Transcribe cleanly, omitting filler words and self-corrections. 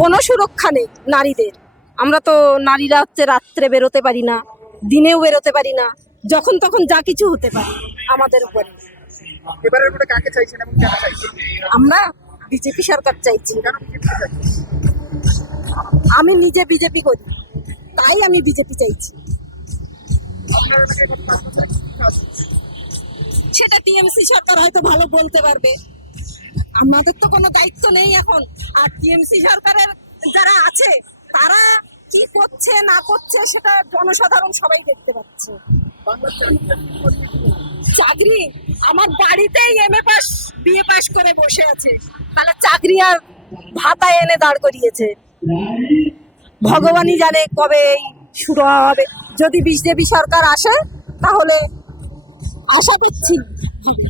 কোনো সুরক্ষা নেই নারীদের। আমরা তো নারীরা হচ্ছে রাত্রে বেরোতে পারি না, দিনেও বেরোতে পারি না, যখন তখন যা কিছু হতে পারে আমাদের উপরে। এবারের ভোটে কাকে চাইছেন এবং কেন চাইছেন? আমরা বিজেপি সরকার চাইছি। কেন বিজেপি চাইছেন? আমি নিজে বিজেপি করি, তাই আমি বিজেপি চাইছি। আপনার এলাকায় গত 5 বছরে কি কি কাজ হয়েছে? সেটা টিএমসি সরকার হয়তো ভালো বলতে পারবে, আমাদের তো কোনো দায়িত্ব নেই এখন। আর টিএমসি সরকারের যারা আছে তারা কি করছে না করছে সেটা জনসাধারণ সবাই দেখতে পাচ্ছে। বাংলার চাকরি আমার বাড়িতেই এমএ পাস বিএ পাস করে বসে আছে, তাহলে চাকরি আর ভাতা এনে দাঁড় করিয়েছে। ভগবানই জানে কবে এই শুরু হবে। যদি বিজেপি সরকার আসে তাহলে আশা করছি হবে।